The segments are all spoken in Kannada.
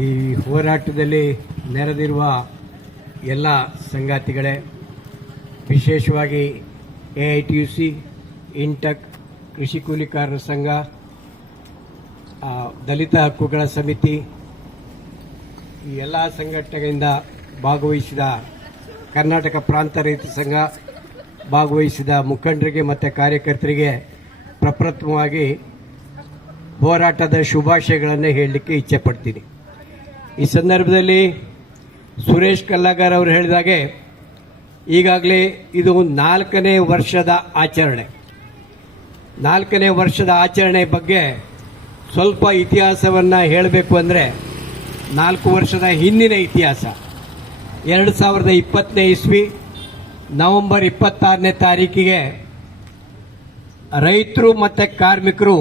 ಈ ಹೋರಾಟದಲ್ಲಿ ನೆರೆದಿರುವ ಎಲ್ಲ ಸಂಗಾತಿಗಳೇ, ವಿಶೇಷವಾಗಿ A I T U C INTUC, ಕೃಷಿ ಕೂಲಿಕಾರರ ಸಂಘ ದಲಿತ ಹಕ್ಕುಗಳ ಸಮಿತಿ, ಈ ಎಲ್ಲ ಸಂಘಟನೆಗಳಿಂದ ಭಾಗವಹಿಸಿದ ಕರ್ನಾಟಕ ಪ್ರಾಂತ ರೈತ ಸಂಘ, ಭಾಗವಹಿಸಿದ ಮುಖಂಡರಿಗೆ ಮತ್ತು ಕಾರ್ಯಕರ್ತರಿಗೆ ಪ್ರಪ್ರಥಮವಾಗಿ ಹೋರಾಟದ ಶುಭಾಶಯಗಳನ್ನು ಹೇಳಲಿಕ್ಕೆ ಇಚ್ಛೆ ಪಡ್ತೀನಿ ಈ ಸಂದರ್ಭದಲ್ಲಿ ಸುರೇಶ್ ಕಲ್ಲಾಗರ್ ಅವರು ಹೇಳಿದಾಗೆ ಈಗಾಗಲೇ ಇದು ನಾಲ್ಕನೇ ವರ್ಷದ ಆಚರಣೆ. ನಾಲ್ಕನೇ ವರ್ಷದ ಆಚರಣೆ ಬಗ್ಗೆ ಸ್ವಲ್ಪ ಇತಿಹಾಸವನ್ನು ಹೇಳಬೇಕು ಅಂದರೆ ನಾಲ್ಕು ವರ್ಷದ ಹಿಂದಿನ ಇತಿಹಾಸ. ಎರಡು ಸಾವಿರದ ಇಪ್ಪತ್ತನೇ ಇಸ್ವಿ ನವೆಂಬರ್ ಇಪ್ಪತ್ತಾರನೇ ತಾರೀಕಿಗೆ ರೈತರು ಮತ್ತು ಕಾರ್ಮಿಕರು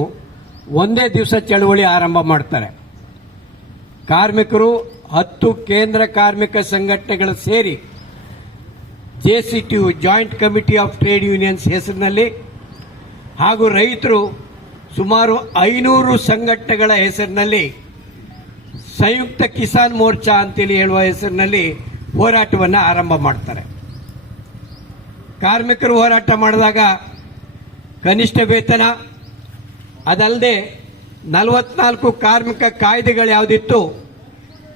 ಒಂದೇ ದಿವಸ ಚಳುವಳಿ ಆರಂಭ ಮಾಡ್ತಾರೆ. ಕಾರ್ಮಿಕರು ಹತ್ತು ಕೇಂದ್ರ ಕಾರ್ಮಿಕ ಸಂಘಟನೆಗಳು ಸೇರಿ J C T U joint committee of trade unions ಹೆಸರಿನಲ್ಲಿ ಹಾಗೂ ರೈತರು ಸುಮಾರು ಐನೂರು ಸಂಘಟನೆಗಳ ಹೆಸರಿನಲ್ಲಿ ಸಂಯುಕ್ತ ಕಿಸಾನ್ ಮೋರ್ಚಾ ಅಂತೇಳಿ ಹೇಳುವ ಹೆಸರಿನಲ್ಲಿ ಹೋರಾಟವನ್ನು ಆರಂಭ ಮಾಡ್ತಾರೆ. ಕಾರ್ಮಿಕರು ಹೋರಾಟ ಮಾಡಿದಾಗ ಕನಿಷ್ಠ ವೇತನ ಅದಲ್ಲದೆ ನಲವತ್ನಾಲ್ಕು ಕಾರ್ಮಿಕ ಕಾಯ್ದೆಗಳು ಯಾವುದಿತ್ತು?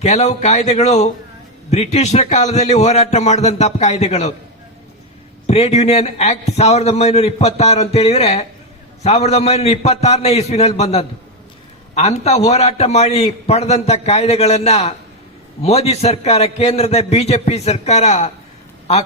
ಕೆಲವು ಕಾಯ್ದೆಗಳು ಬ್ರಿಟಿಷರ ಕಾಲದಲ್ಲಿ ಹೋರಾಟ ಮಾಡಿದಂಥ ಕಾಯ್ದೆಗಳು. ಟ್ರೇಡ್ ಯೂನಿಯನ್ ಆಕ್ಟ್ ಸಾವಿರದ ಒಂಬೈನೂರ ಇಪ್ಪತ್ತಾರು ಅಂತ ಹೇಳಿದ್ರೆ ಸಾವಿರದ ಒಂಬೈನೂರ ಇಪ್ಪತ್ತಾರನೇ ಇಸ್ವಿನಲ್ಲಿ ಬಂದದ್ದು. ಅಂಥ ಹೋರಾಟ ಮಾಡಿ ಪಡೆದಂಥ ಕಾಯ್ದೆಗಳನ್ನು ಮೋದಿ ಸರ್ಕಾರ, ಕೇಂದ್ರದ ಬಿಜೆಪಿ ಸರ್ಕಾರ